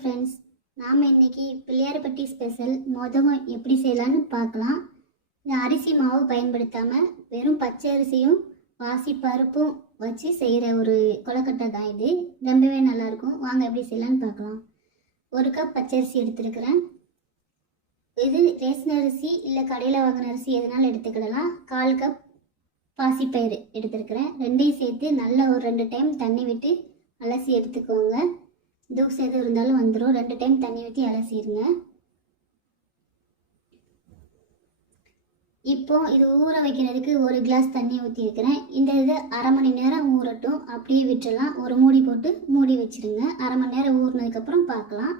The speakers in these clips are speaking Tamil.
ஃப்ரெண்ட்ஸ், நாம் இன்னைக்கு பிள்ளையார்பட்டி ஸ்பெஷல் மோதகம் எப்படி செய்யலான்னு பார்க்கலாம். இந்த அரிசி மாவு பயன்படுத்தாமல் வெறும் பச்சை அரிசியும் பாசி பருப்பும் வச்சு செய்கிற ஒரு கொழுக்கட்டை தான் இது. ரொம்பவே நல்லாயிருக்கும். வாங்க எப்படி செய்யலான்னு பார்க்கலாம். 1 கப் பச்சரிசி எடுத்துருக்கிறேன். இது ரேஷன் அரிசி இல்லை கடையில் வாங்கின அரிசி எதனாலும் எடுத்துக்கிடலாம். 1/4 கப் பாசிப்பயிறு எடுத்துருக்கிறேன். ரெண்டையும் சேர்த்து நல்லா ஒரு 2 டைம் தண்ணி விட்டு அலசி எடுத்துக்கோங்க. தூசு எதுவும் இருந்தாலும் வந்துடும். 2 டைம் தண்ணி ஊற்றி அலசிடுங்க. இப்போ இது ஊற வைக்கிறதுக்கு 1 கிளாஸ் தண்ணி ஊற்றி இருக்கிறேன். இந்த இது அரை மணி நேரம் ஊறட்டும். அப்படியே விட்டுடலாம். ஒரு மூடி போட்டு மூடி வச்சுருங்க. அரை மணி நேரம் ஊறினதுக்கப்புறம் பார்க்கலாம்.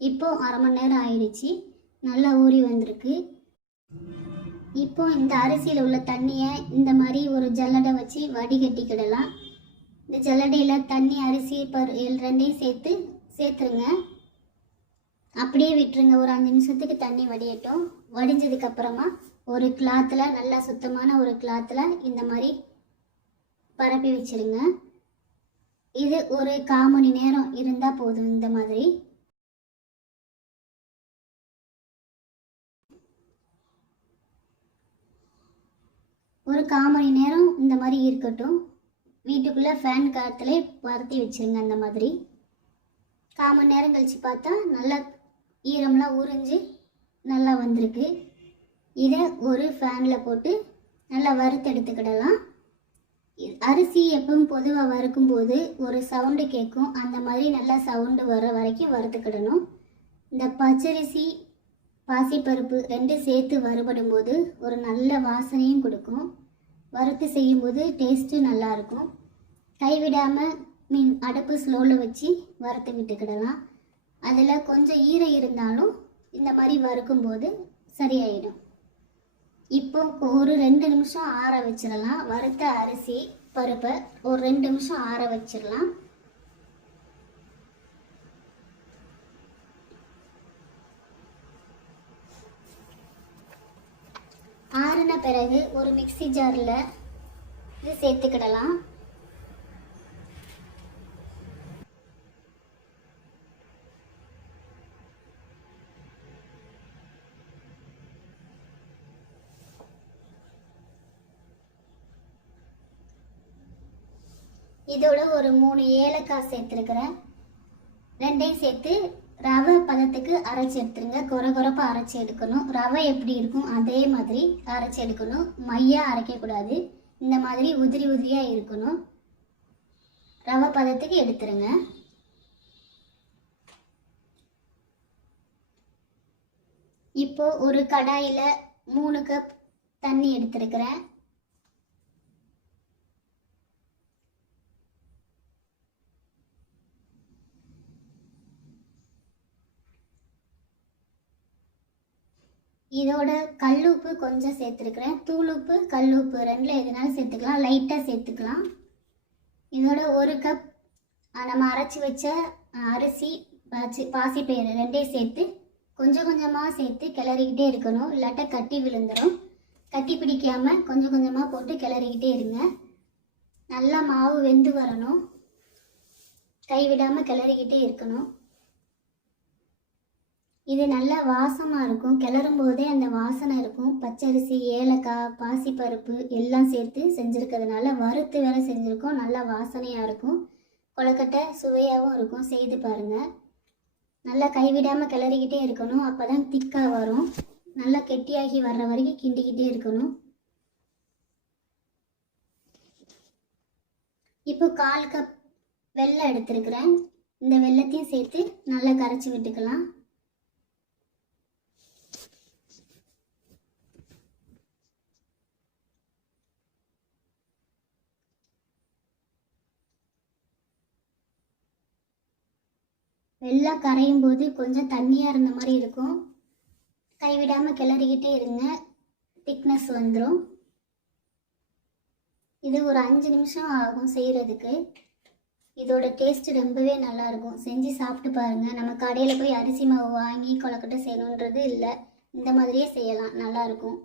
இப்போ அரை மணி நேரம் ஆயிடுச்சு. நல்லா ஊறி வந்திருக்கு. இப்போ இந்த அரிசியில் உள்ள தண்ணியை இந்த மாதிரி ஒரு ஜல்லடை வச்சு வடிகட்டிக்கிடலாம். இந்த ஜல்லடையில் தண்ணி அரிசி ரெண்டையும் சேர்த்துருங்க. அப்படியே விட்டுருங்க. ஒரு 5 நிமிஷத்துக்கு தண்ணி வடியட்டும். வடிஞ்சதுக்கப்புறமா ஒரு கிளாத்தில், நல்லா சுத்தமான ஒரு கிளாத்தில் இந்த மாதிரி பரப்பி வச்சுருங்க. இது ஒரு 1/4 மணி நேரம் இருந்தால் போதும். இந்த மாதிரி ஒரு 1/4 மணி நேரம் இந்த மாதிரி இருக்கட்டும். வீட்டுக்குள்ளே ஃபேன் காற்றுலே பரத்தி வச்சுருங்க. அந்த மாதிரி 1/4 மணி நேரம் கழித்து பார்த்தா நல்லா ஈரம்லாம் உறிஞ்சு நல்லா வந்திருக்கு. இதை ஒரு ஃபேனில் போட்டு நல்லா வறுத்து எடுத்துக்கிடலாம். அரிசி எப்பவும் பொதுவாக வறுக்கும்போது ஒரு சவுண்டு கேட்கும். அந்த மாதிரி நல்லா சவுண்டு வர வரைக்கும் வறுத்துக்கிடணும். இந்த பச்சரிசி பாசிப்பருப்பு 2 சேர்த்து வறுபடும் போது ஒரு நல்ல வாசனையும் கொடுக்கும். வறுத்து செய்யும்போது டேஸ்ட்டு நல்லாயிருக்கும். கைவிடாமல் அடுப்பு ஸ்லோவில் வச்சு வறுத்து விட்டுக்கிடலாம். அதில் கொஞ்சம் ஈரம் இருந்தாலும் இந்த மாதிரி வறுக்கும்போது சரியாயிடும். இப்போ ஒரு 2 நிமிஷம் ஆற வச்சிடலாம். வறுத்த அரிசி பருப்பை ஒரு 2 நிமிஷம் ஆற வச்சிடலாம். ஆறின பிறகு ஒரு மிக்ஸி ஜாரில் இது சேர்த்துக்கிடலாம். இதோட ஒரு 3 ஏலக்காய் சேர்த்துருக்கிறேன். 2ஐயும் சேர்த்து ரவை பதத்துக்கு அரைச்சி எடுத்துருங்க. கொரகொரப்பாக அரைச்சி எடுக்கணும். ரவை எப்படி இருக்கும் அதே மாதிரி அரைச்சி எடுக்கணும். மையாக அரைக்கக்கூடாது. இந்த மாதிரி உதிரி உதிரியாக இருக்கணும். ரவை பதத்துக்கு எடுத்துருங்க. இப்போ ஒரு கடாயில் 3 கப் தண்ணி எடுத்துருக்கிறேன். இதோட கல்லுப்பு கொஞ்சம் சேர்த்துருக்குறேன். தூளுப்பு கல்லுப்பு 2ல் எதுனாலும் சேர்த்துக்கலாம். லைட்டாக சேர்த்துக்கலாம். இதோட 1 கப் நம்ம அரைச்சி வச்ச அரிசி பாசிப்பயிறு 2ஐயும் சேர்த்து கொஞ்சம் கொஞ்சமாக சேர்த்து கிளறிக்கிட்டே இருக்கணும். இல்லாட்டா கட்டி விழுந்துடும். கட்டி பிடிக்காமல் கொஞ்சம் கொஞ்சமாக போட்டு கிளறிக்கிட்டே இருங்க. நல்லா மாவு வெந்து வரணும். கைவிடாமல் கிளறிக்கிட்டே இருக்கணும். இது நல்லா வாசமாக இருக்கும். கிளறும் போதே அந்த வாசனை இருக்கும். பச்சரிசி, ஏலக்காய், பாசிப்பருப்பு எல்லாம் சேர்த்து செஞ்சுருக்கிறதுனால வறுத்து வேற செஞ்சுருக்கோம். நல்லா வாசனையாக இருக்கும். கொழுக்கட்டை சுவையாகவும் இருக்கும். செய்து பாருங்கள். நல்லா கைவிடாமல் கிளறிக்கிட்டே இருக்கணும். அப்போ தான் திக்காக வரும். நல்லா கெட்டியாகி வர்ற வரைக்கும் கிண்டிக்கிட்டே இருக்கணும். இப்போ 1/4 கப் வெல்லம் எடுத்துருக்கிறேன். இந்த வெல்லத்தையும் சேர்த்து நல்லா கரைச்சி விட்டுக்கலாம். வெல்லம் கரையும் போது கொஞ்சம் தண்ணியாக இருந்த மாதிரி இருக்கும். கைவிடாமல் கிளறிக்கிட்டே இருங்க. திக்னஸ் வந்துடும். இது ஒரு 5 நிமிஷம் ஆகும் செய்கிறதுக்கு. இதோட டேஸ்ட்டு ரொம்பவே நல்லாயிருக்கும். செஞ்சு சாப்பிட்டு பாருங்கள். நம்ம கடையில் போய் அரிசி மாவு வாங்கி கொழுக்கட்டை செய்யணுன்றது இல்லை. இந்த மாதிரியே செய்யலாம். நல்லாயிருக்கும்.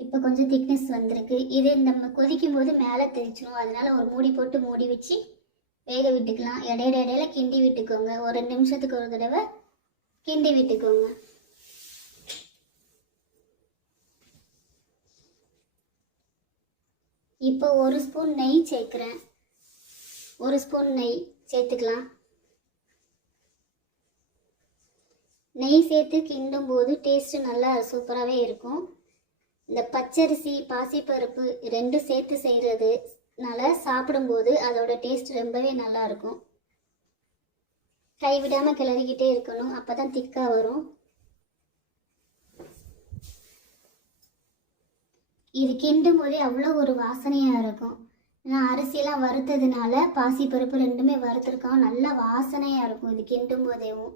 இப்போ கொஞ்சம் திக்னஸ் வந்திருக்கு. இது நம்ம கொதிக்கும் போது மேலே தெரிச்சிடும். அதனால் ஒரு மூடி போட்டு மூடி வச்சு வேக விட்டுக்கலாம். இடையில இடையில கிண்டி விட்டுக்கோங்க. ஒரு 2 நிமிஷத்துக்கு ஒரு தடவை கிண்டி விட்டுக்கோங்க. இப்போ 1 ஸ்பூன் நெய் சேர்க்குறேன். 1 ஸ்பூன் நெய் சேர்த்துக்கலாம். நெய் சேர்த்து கிண்டும் போது டேஸ்ட்டு நல்லா சூப்பராகவே இருக்கும். இந்த பச்சரிசி பாசிப்பருப்பு 2 சேர்த்து செய்கிறதுனால சாப்பிடும்போது அதோட டேஸ்ட் ரொம்பவே நல்லா இருக்கும். கைவிடாமல் கிளறிக்கிட்டே இருக்கணும், அப்போ தான் திக்காக வரும். இது கிண்டும் போதே அவ்வளோ ஒரு வாசனையாக இருக்கும். நான் அரிசியெல்லாம் வறுத்ததுனால பாசிப்பருப்பு 2மே வறுத்துருக்கோம். நல்லா வாசனையாக இருக்கும் இது கிண்டும் போதேவும்.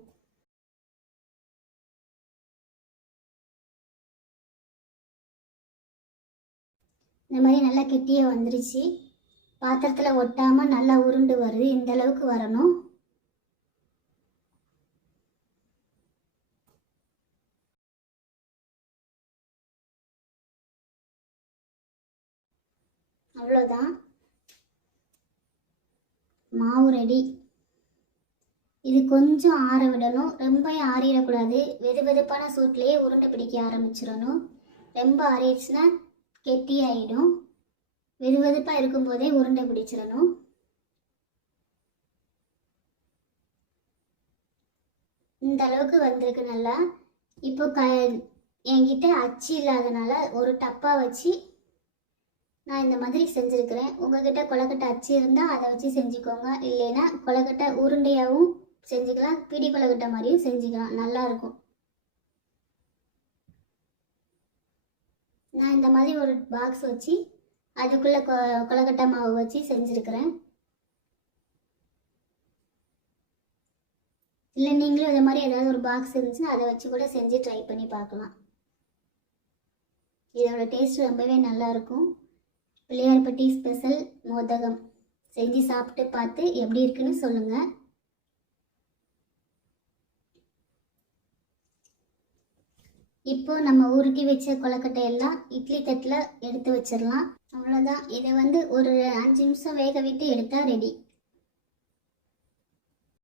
இந்த மாதிரி நல்லா கெட்டியாக வந்துருச்சு. பாத்திரத்தில் ஒட்டாமல் நல்லா உருண்டு வருது. இந்த அளவுக்கு வரணும். அவ்வளோதான், மாவு ரெடி. இது கொஞ்சம் ஆற விடணும், ரொம்ப ஆறிடக்கூடாது. வெது வெதுப்பான சூட்லேயே உருண்டை பிடிக்க ஆரம்பிச்சிடணும். ரொம்ப ஆறிடுச்சுன்னா கெட்டி ஆகிடும். வெது வெதுப்பாக இருக்கும்போதே உருண்டை பிடிச்சிடணும். இந்த அளவுக்கு வந்திருக்கு நல்லா. இப்போ என்கிட்ட அச்சு இல்லாதனால ஒரு டப்பா வச்சு நான் இந்த மாதிரி செஞ்சுருக்கிறேன். உங்ககிட்ட கொழுக்கட்டை அச்சு இருந்தால் அதை வச்சு செஞ்சுக்கோங்க. இல்லைன்னா கொழுக்கட்டை உருண்டையாகவும் செஞ்சுக்கலாம், பிடி கொழுக்கட்டை மாதிரியும் செஞ்சுக்கலாம், நல்லாயிருக்கும். நான் இந்த மாதிரி ஒரு பாக்ஸ் வச்சு அதுக்குள்ளே கொழுக்கட்டை மாவு வச்சு செஞ்சுருக்கிறேன். இல்லை நீங்களும் இதே மாதிரி ஏதாவது ஒரு பாக்ஸ் இருந்துச்சுன்னா அதை வச்சு கூட செஞ்சு ட்ரை பண்ணி பார்க்கலாம். இதோட டேஸ்ட் ரொம்பவே நல்லாயிருக்கும். பிள்ளையார்பட்டி ஸ்பெஷல் மோதகம் செஞ்சு சாப்பிட்டு பார்த்து எப்படி இருக்குன்னு சொல்லுங்கள். இப்போ நம்ம உருட்டி வச்ச கொழுக்கட்டை எல்லாம் இட்லி தட்டில் எடுத்து வச்சிடலாம். அவ்வளோதான். இதை ஒரு 5 நிமிஷம் வேக விட்டு எடுத்தால் ரெடி.